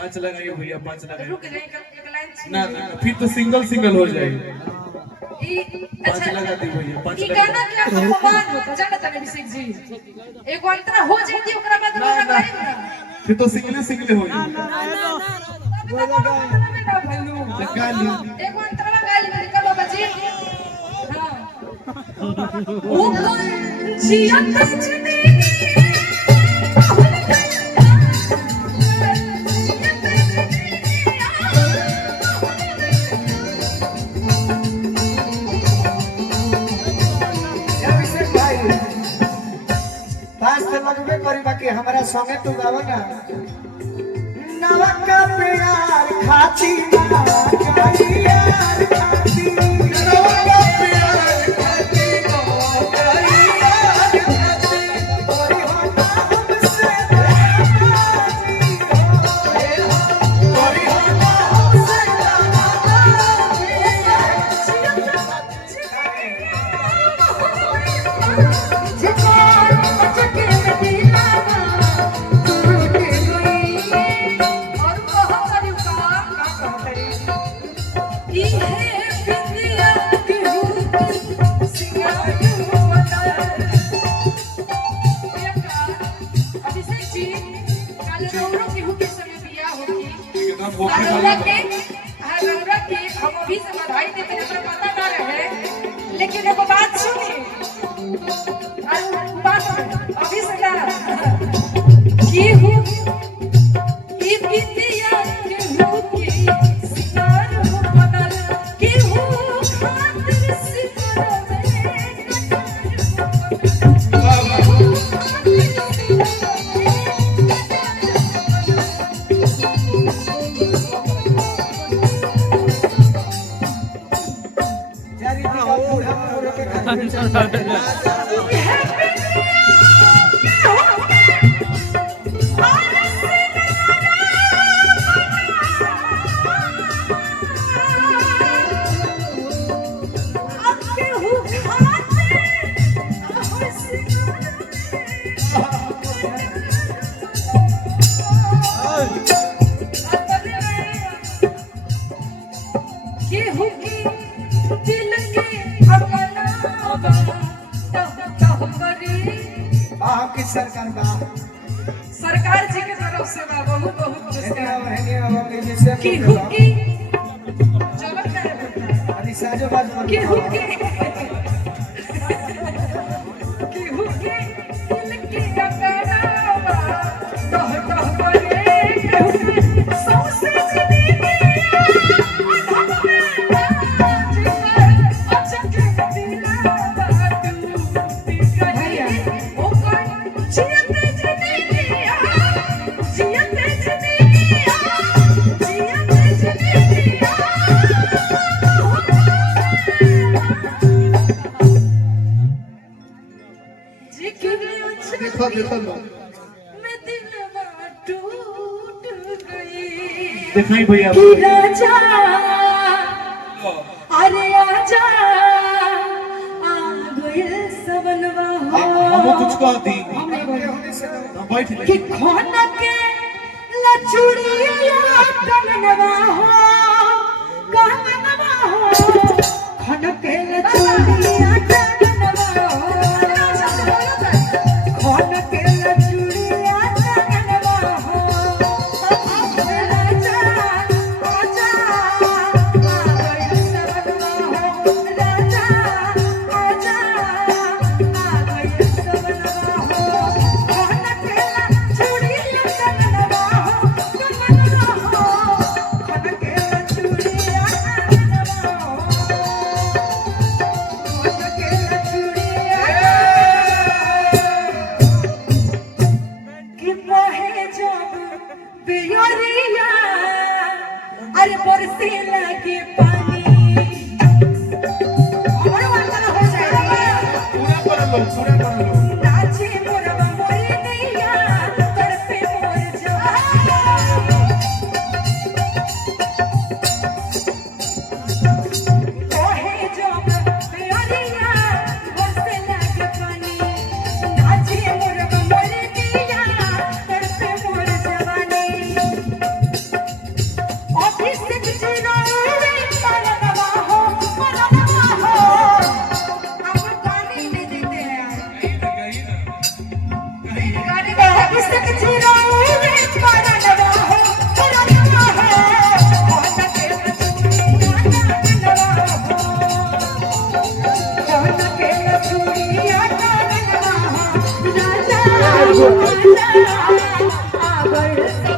5 लगाइए भैया 5 लगाइए। रुक जाइए एक लाइन ना ना फिर तो सिंगल सिंगल हो जाएगी। अच्छा 5 लगा दी भैया 5 ई लगा। गाना के अपमान होता जाना तने अभिषेक जी एक अंतरा हो जाती ओकरा बाद ना रोना ना गाइब ना फिर तो सिंगल हो जाएगी। लगा ली एक अंतरा गाइब निकल बाबा जी हां ओ कौन जियत जिंदगी लगबे करी बाकी हमारा संगे तू गावा ना नवका प्यार खाती ना जाई यार खाती नवका प्यार खाती ना जाई यार खाती और होता हमसे नाराजी हो और होता हमसे हम अभी से बधाई देते हैं पर पता ना रहे लेकिन एगो बात सुनिए बात अभी से ना की हूँ की बिंदिया के हूँ की सितार हूँ बदल की हूँ खातिर सितार सरकार बा सरकार जी के तरफ से बा बहुत बहुत पुरस्कार की हुकी चलो करे बेटा अभी साजो बाज की हुकी दिल की गगनावा तह तह करे सौसे जिंदगी अच्छा के दिलावा तू भैया देखो देखो मैं दिलवा टूट गई दिखाई भैया राजा अरे आजा आ गइल सबनवा हम कुछ कहती बैठ ले कि खाना के लचुड़िया कनवा हो कहनवा हो खाना के लचुड़िया कनवा हो खाना के लचुड़िया कनवा हो राजा आजा आ गइल सबनवा हो राजा आजा आ गइल सबनवा हो खाना के लचुड़िया कनवा हो खाना के लचुड़िया कनवा अरे बरसे लगे पानी और वाला हो जाएगा पूरा कर लो नाचे मोरवा मोरे नैया तर पे मोर जवानी ओहे जब प्यारिया बरसे लगे पानी नाचे मोरवा मोरे नैया तर पे मोर जवानी आगर